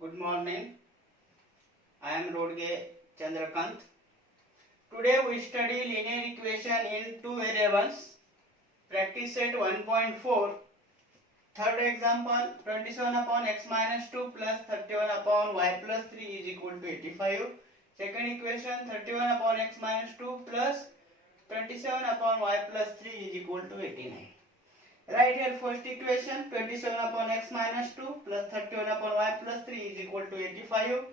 Good morning. I am Rodge Chandrakant. Today we study linear equation in two variables. Practice set 1.4. Third example, 27 upon x minus 2 plus 31 upon y plus 3 is equal to 85. Second equation, 31 upon x minus 2 plus 27 upon y plus 3 is equal to 89. Write here first equation, 27 upon x minus 2 plus 31 upon y plus 3 is equal to 85.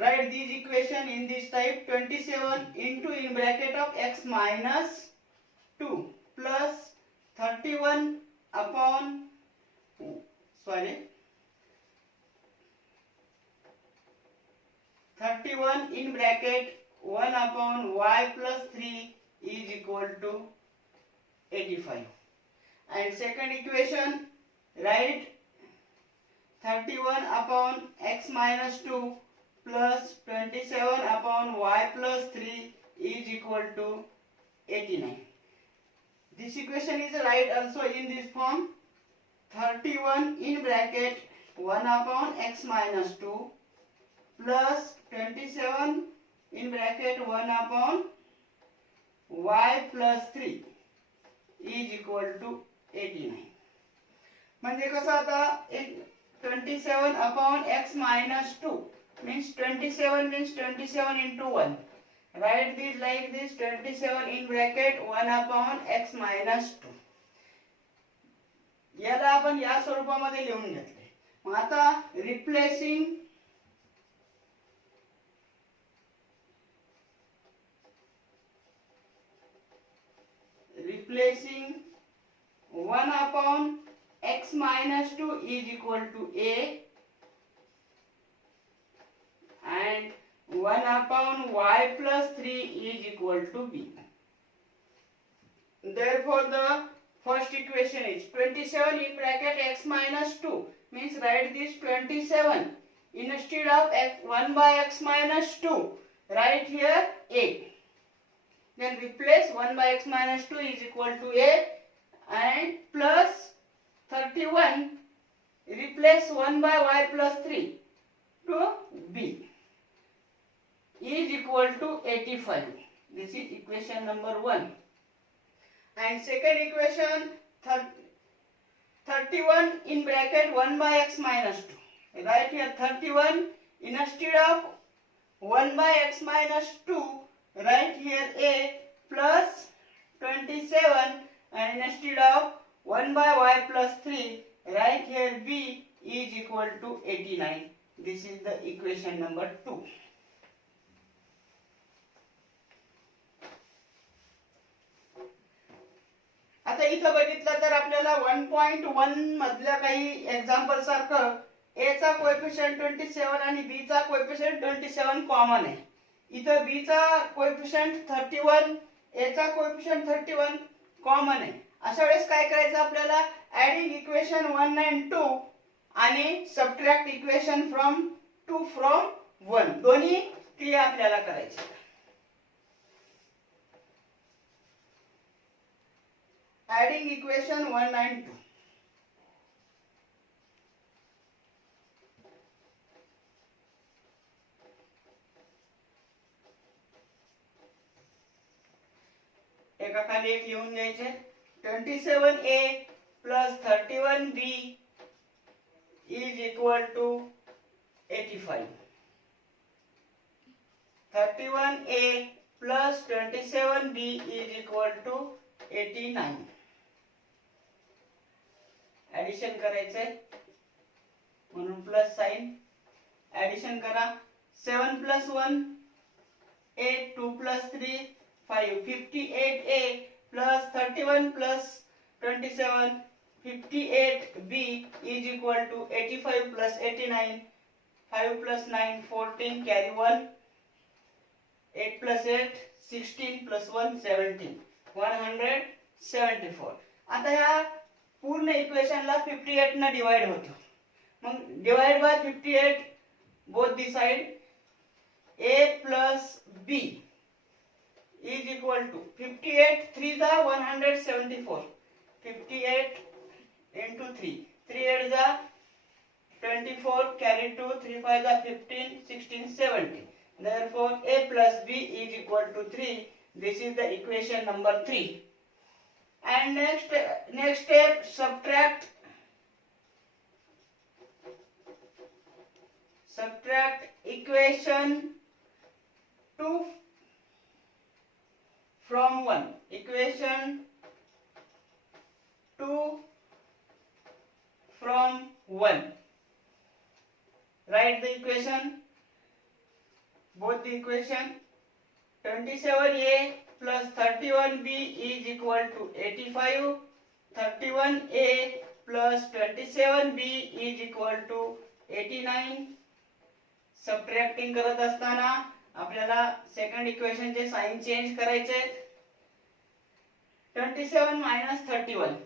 Write these equation in this type, 27 into in bracket of x minus 2 plus 31 upon 31 in bracket 1 upon y plus 3 is equal to 85. And second equation, write 31 upon x minus 2 plus 27 upon y plus 3 is equal to 89. This equation is right also in this form, 31 in bracket 1 upon x minus 2 plus 27 in bracket 1 upon y plus 3 is equal to 89. म्हणजे कसं आता 27 upon x minus 2 means 27 into 1. Write this like this, 27 in bracket 1 upon x minus 2. याला आपण या स्वरूपामध्ये लिहून घेतले. मग आता replacing 1 upon x minus 2 is equal to a and 1 upon y plus 3 is equal to b. Therefore the first equation is 27 in bracket x minus 2 means write this 27 instead of 1 by x minus 2 write here a. Then replace 1 by x minus 2 is equal to a and plus 31 replace 1 by y plus 3 to b is equal to 85. This is equation number 1. And second equation, 31 in bracket 1 by x minus 2. Write here 31 instead of 1 by x minus 2 write here a plus 27 and instead of 1 by y plus 3 write here b is equal to 89. This is the equation number 2. आता इथं बघितलं तर आपल्याला 1.1 मधल्या काही example सारखं a चा coefficient 27 आणि b चा कोएफिशिएंट 27 कॉमन आहे. इथं b चा कोएफिशिएंट 31 a चा कोएफिशिएंट 31 कॉमन आहे. अशा वेळेस काय करायचं आपल्याला, ऍडिंग इक्वेशन 1 and 2 आणि सबट्रॅक्ट इक्वेशन फ्रॉम 2 फ्रॉम 1 दोन्ही क्रिया आपल्याला करायची. Adding equation 1 and 2. एका खाली एक लिहून घ्यायचे, 27a plus 31b is equal to 85. 31a plus 27b is equal to 89. Addition करायचंय म्हणून प्लस साइन. ऍडिशन करा, 7 plus 1 8, 2 plus 3 5, 58a plus 31 plus 27 58b is equal to 85 plus 89. 5 plus 9 14, carry 1, 8 plus 8 16 plus 1 17, 174. आता ह्या पूर्ण इक्वेशनला 58 ने डिवाइड होतो. मग divide by 58 both the side. a plus b is equal to 58 3 जा 174. 58 into 3 3 8 जा 20 24, carry 2, 3 5 are 15, 16, 17. Therefore, a plus b is equal to 3. This is the equation number 3. And next step, subtract equation 2 from 1. Equation 2 from 1. Write the equation, both the equation. 27a plus 31b is equal to 85. 31a plus 27b is equal to 89. Subtracting करत असताना आपल्याला second इक्वेशनचे sign change करायचे. 27 minus 31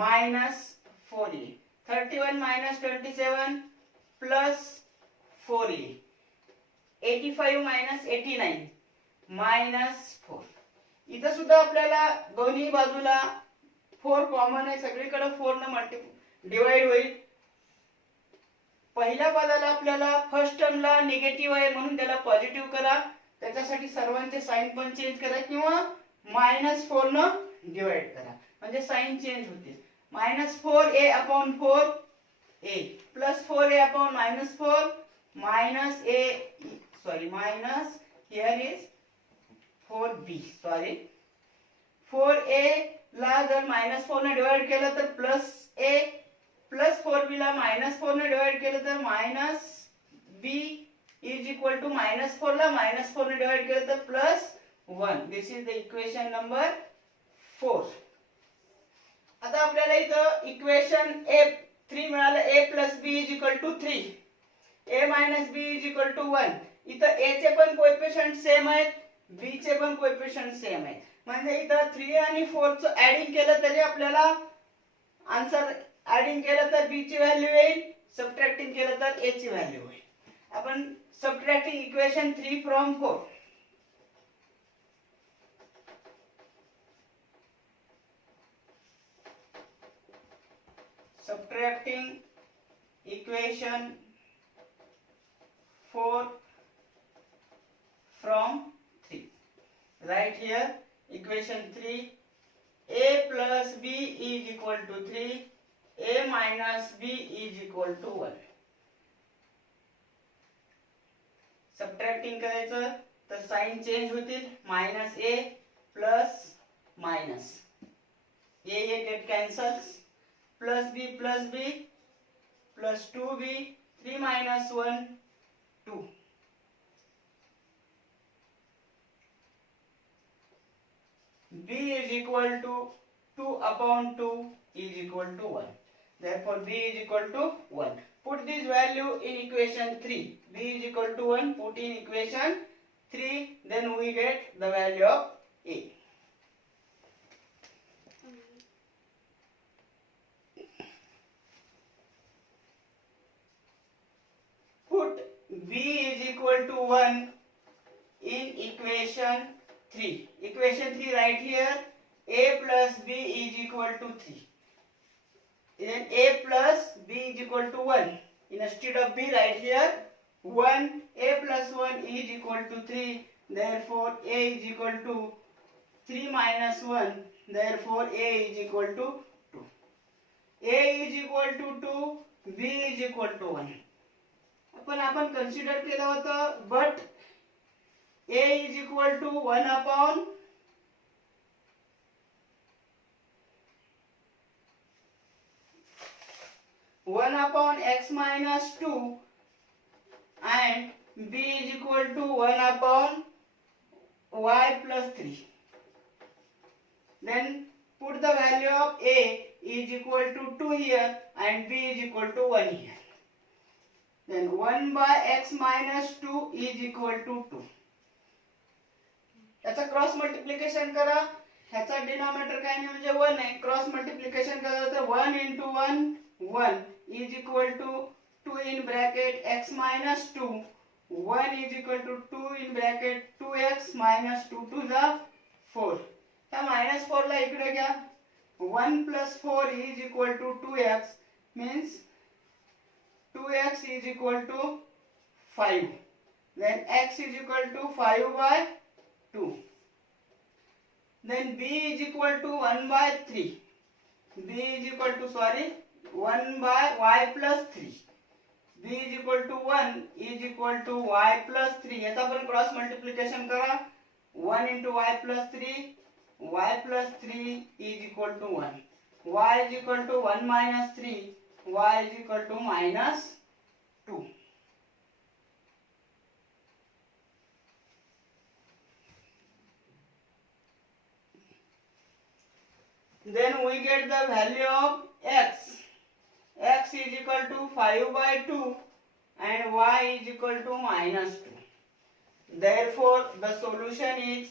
minus 4a. 31 minus 27 plus 4a. 85 minus 89 minus 4. इथं सुद्धा आपल्याला दोन्ही बाजूला 4 कॉमन आहे, सगळीकडे 4 ने डिवाइड होईल. पहिल्या पदाला आपल्याला फर्स्ट टर्मला निगेटिव्ह आहे म्हणून त्याला पॉझिटिव्ह करा, त्याच्यासाठी सर्वांचे साइन पण चेंज करा किंवा -4 न डिवाइड करा म्हणजे साइन चेंज होतील. -4a upon 4a plus 4a upon -4 minus here is 4b. 4a ला जर -4 ने डिवाइड केलं तर +a, प्लस 4b ला -4 ने डिवाइड केलं तर -b इज इक्वल टू -4 ला -4 ने डिवाइड केलं तर +1. This is the equation number 4. आता आपल्याला इथं इक्वेशन a3 मिळालं. a plus b is equal to 3, a minus b is equal to 1. इथं a चे पण कोएफिशिएंट सेम आहेत, b चे पण कोएफिशिएंट सेम आहेत, म्हणजे इथं 3 आणि 4 चं ऍडिंग केलं तरी आपल्याला आन्सर, ऍडिंग केलं तर b ची व्हॅल्यू येईल, सबट्रॅक्टिंग केलं तर a ची व्हॅल्यू होईल. आपण subtracting equation 3 from 4. Subtracting equation 4 from 3. Right here equation 3, a plus b is equal to 3, a minus b is equal to 1. Subtracting करायचं तर साइन चेंज होतील, -a plus minus a get cancels, plus b plus 2b, 3 minus 1 2. b is equal to 2 upon 2 is equal to 1. Therefore b is equal to 1. Put this value in equation 3. b is equal to 1. Put in equation 3. Then we get the value of a. Put b is equal to 1 in equation 3. Equation 3 right here, a plus b is equal to 3. Then a plus b is equal to 1. Instead of b right here 1, a plus 1 is equal to 3. Therefore a is equal to 3 minus 1. Therefore a is equal to 2. a is equal to 2, b is equal to 1. आपण consider केलं होतं, but a is equal to 1 upon x minus 2 and b is equal to 1 upon y plus 3. Then put the value of a is equal to 2 here and b is equal to 1 here. Then 1 by x minus 2 is equal to 2. याचा cross multiplication करा, ह्याचा denominator काय नाही म्हणजे 1 आहे, cross multiplication करा तर 1 into 1 1 is equal to 2 in bracket x minus 2. 1 is equal to 2 in bracket 2x minus 2 to the 4. त्या -4 ला इकडे घ्या. 1 plus 4 is equal to 2x. means 2x is equal to 5. Then x is equal to 5 by 2. Then b is equal to 1 by 3. b is equal to 1 by y plus 3. b is equal to 1 is equal to y plus 3. याचा पण cross multiplication करा. 1 into y plus 3. y plus 3 is equal to 1. y is equal to 1 minus 3. y is equal to minus 2. Then we get the value of x. X is equal to 5 by 2 and y is equal to minus 2. Therefore, the solution is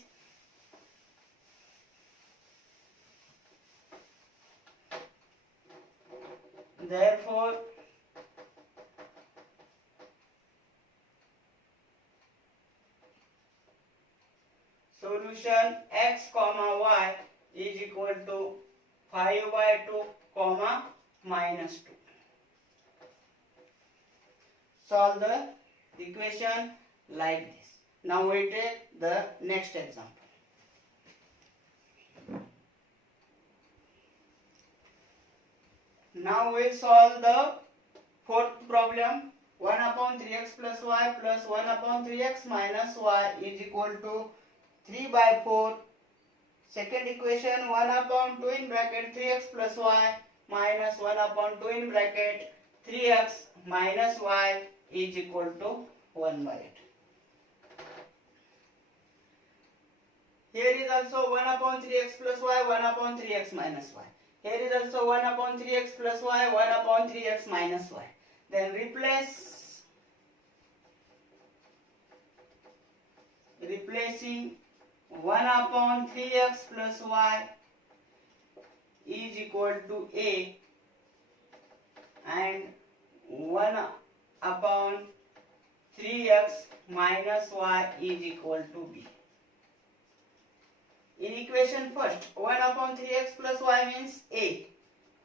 solution x comma y is equal to 5 by 2 comma minus 2. Solve the equation like this. Now we take the next example. Now we solve the fourth problem. 1 upon 3x plus y plus 1 upon 3x minus y is equal to 3 by 4. Second equation, 1 upon 2 in bracket 3x plus y minus 1 upon 2 in bracket 3x minus y is equal to 1 by 8. Here is also 1 upon 3x plus y, 1 upon 3x minus y. Here is also 1 upon 3x plus y, 1 upon 3x minus y. Then replacing 1 upon 3x plus y is equal to a and 1 upon 3x minus y is equal to b. In equation first, 1 upon 3x plus y means a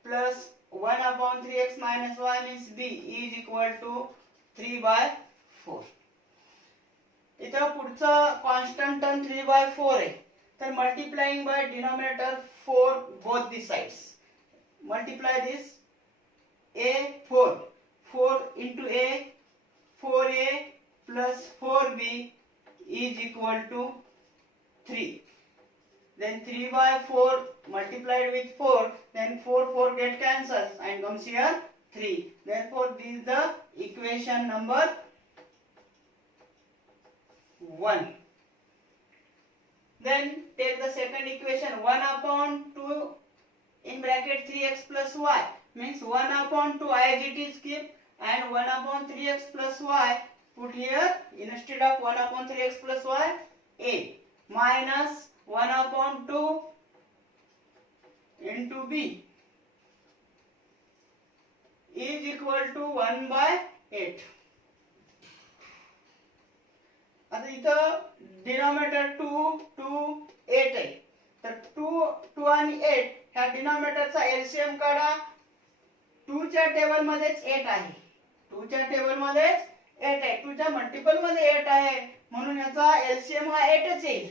plus 1 upon 3x minus y means b is equal to 3 by 4. इथं पुढचा constant term 3 by 4 आहे, तर multiplying by denominator 4 both the sides. Multiply this a 4 into a 4a plus 4b is equal to 3. Then 3 by 4 multiplied with 4, then 4 get cancels and comes here 3. Therefore this is the equation number 1. Then take the second equation, 1 upon 2 in bracket 3x plus y means 1 upon 2 as it is keep and 1 upon 3x plus y put here instead of 1 upon 3x plus y a minus 1 upon 2 into b is equal to 1 by 8. आता इथं denominator 2 8 आहे, तर 2 आणि 8 ह्या डिनोमिनेटरचा LCM काढा. 2 च्या table मध्येच 8 आहे, 2 च्या टेबल मध्येच 8 आहे, 2 च्या मल्टिपल मध्ये 8 आहे म्हणून याचा एलसीएम हा 8च येईल.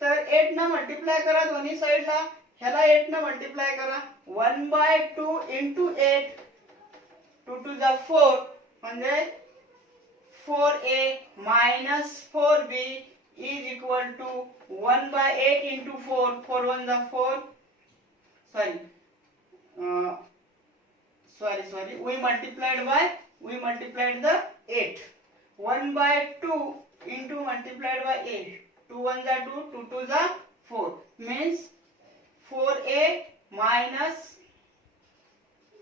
तर 8 न मल्टिप्लाय करा दोन्ही साइडला, ह्याला 8 न मल्टिप्लाय करा. 1 by 2 into 8 2 to the 4 म्हणजे 4a minus 4b is equal to 1 by 8 into 4. 4 1 the 4. Sorry. We multiplied the 8. 1 by 2 into multiplied by 8. 2 1 the 2, 2 2 the 4 means 4a minus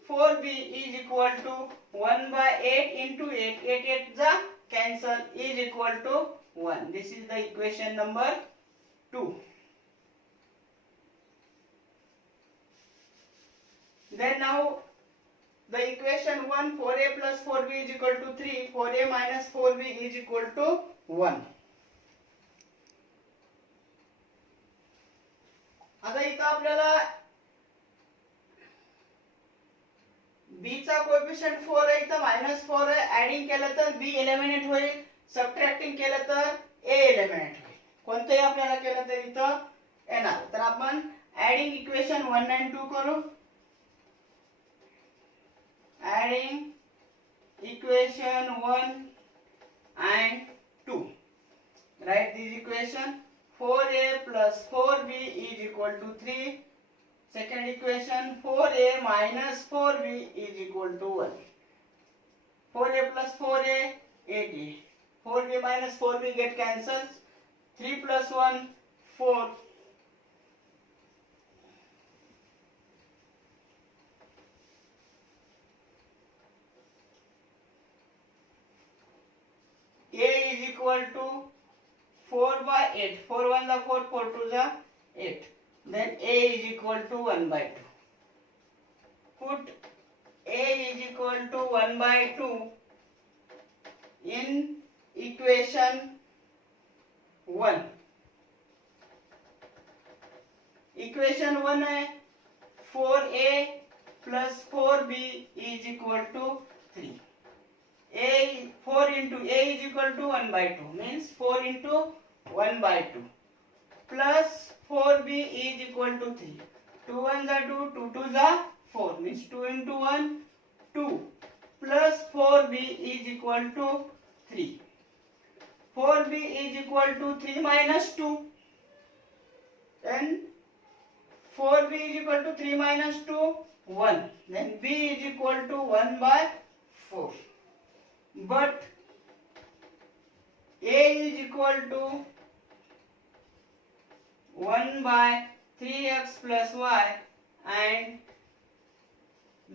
4b is equal to 1 by 8 into 8. 8 8 the cancel is equal to 1. This is the equation number 2. Then now the equation 1, 4a plus 4b is equal to 3. 4a minus 4b is equal to 1. आता इथं आपल्याला b चा coefficient 4 आहे इथं -4 आहे. Adding केलं तर b eliminate होईल, सबट्रॅक्टिंग केलं तर a एलिमिनेट होईल. कोणतेही आपल्याला केलं तर इथं येणार. तर आपण ऍडिंग इक्वेशन 1 आणि 2 करू. Adding equation 1 and 2. Write this equation. 4a plus 4b is equal to 3. Second equation, 4a minus 4b is equal to 1. 4a plus 4a, 8a. 4b minus 4b get cancelled. 3 plus 1, 4. A is equal to 4 by 8. 4 1 the 4, 4 2 the 8. Then A is equal to 1 by 2. Put A is equal to 1 by 2 in equation 1. Equation 1 है 4A plus 4B is equal to 3. A 4 into A is equal to 1 by 2 means 4 into 1 by 2 plus 4B is equal to 3. 2 1 are 2, 2 2 are 4 means 2 into 1 2 plus 4B is equal to 3. 4B is equal to 3 minus 2. Then 4B is equal to 3 minus 2 1. Then B is equal to 1 by 4. But A is equal to 1 by 3x plus y and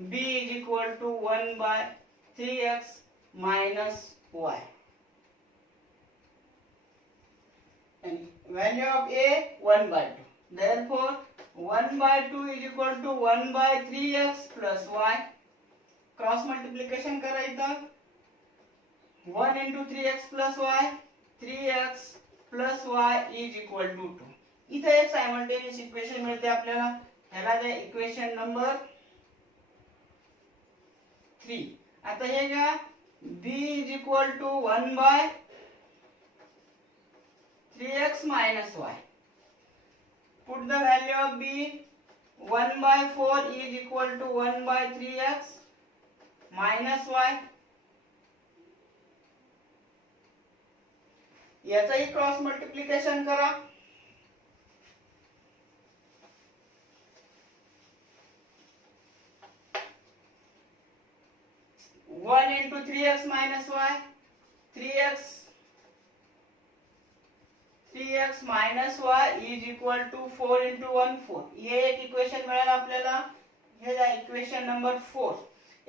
B is equal to 1 by 3x minus y. And value of A 1 by 2. Therefore 1 by 2 is equal to 1 by 3x plus y. Cross multiplication करायचं. 1 into 3x plus y, 3x plus y is equal to 2. इथे एक simultaneous equation मिळते आपल्याला. ह्याला द्या equation number 3. आता हे घ्या b is equal to 1 by 3x minus y. Put the value of b. 1 by 4 is equal to 1 by 3x minus y. याचाही cross multiplication करा. 1 into 3x minus y, 3x minus y is equal to 4 into 1 4. ये एक equation मिळालं आपल्याला. हे जा equation number 4.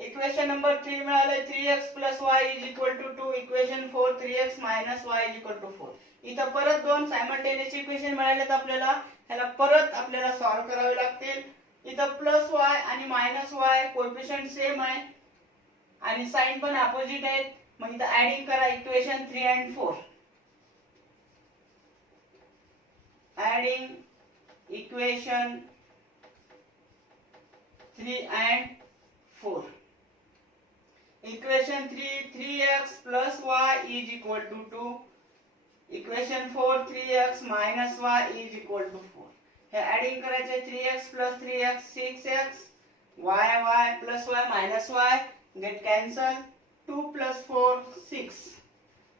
Equation number 3 मिळाले 3x plus y is equal to 2. Equation 4 3x minus y is equal to 4. इथं परत दोन सायमल्टेनियस इक्वेशन मिळालेत आपल्याला. ह्याला परत आपल्याला सॉल्व करावे लागतील. इथं प्लस y आणि मायनस y कोएफिशिएंट सेम आहे आणि साइन पण अपोजिट आहेत. मग इथं ऍडिंग करा equation 3 and 4. Adding equation 3 and 4. Equation 3 3x plus y is equal to 2. Equation 4 3x minus y is equal to 4. हे ऍडिंग करायचे 3x plus 3x 6x y plus y minus y get cancel. 2 plus 4 6.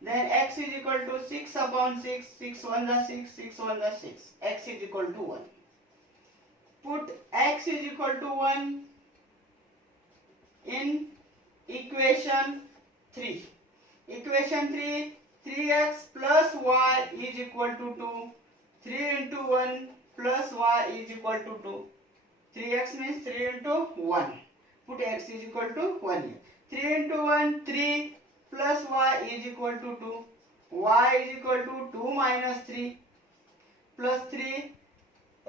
Then x is equal to 6 upon 6. 6 1 is 6, 6 1 is 6. X is equal to 1. Put x is equal to 1 in equation 3. Equation 3 3x plus y is equal to 2. 3 into 1 plus y is equal to 2. 3x means 3 into 1. Put x is equal to 1 here. 3 into 1 3 plus y is equal to 2. Y is equal to 2 minus 3 plus 3.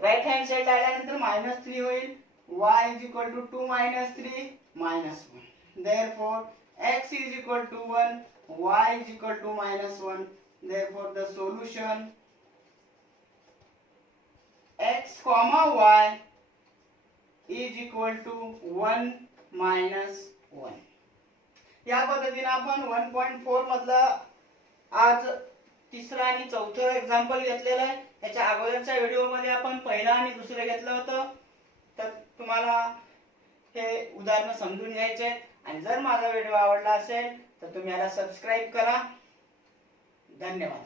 Right hand side आल्यानंतर minus 3 होईल. Y is equal to 2 minus 3 minus 1. Therefore x is equal to 1, y is equal to minus 1. Therefore the solution x comma y is equal to 1 -1. या पद्धतीने आपण 1.4 मधला आज तिसरा आणि चौथं एक्झाम्पल घेतलेलं आहे. याच्या अगोदरच्या व्हिडिओमध्ये आपण पहिला आणि दुसरं घेतलं होतं. तर तुम्हाला हे उदाहरण समजून घ्यायचे आहेत. आणि जर माझा व्हिडिओ आवडला असेल तर तुम्ही याला सबस्क्राईब करा. धन्यवाद.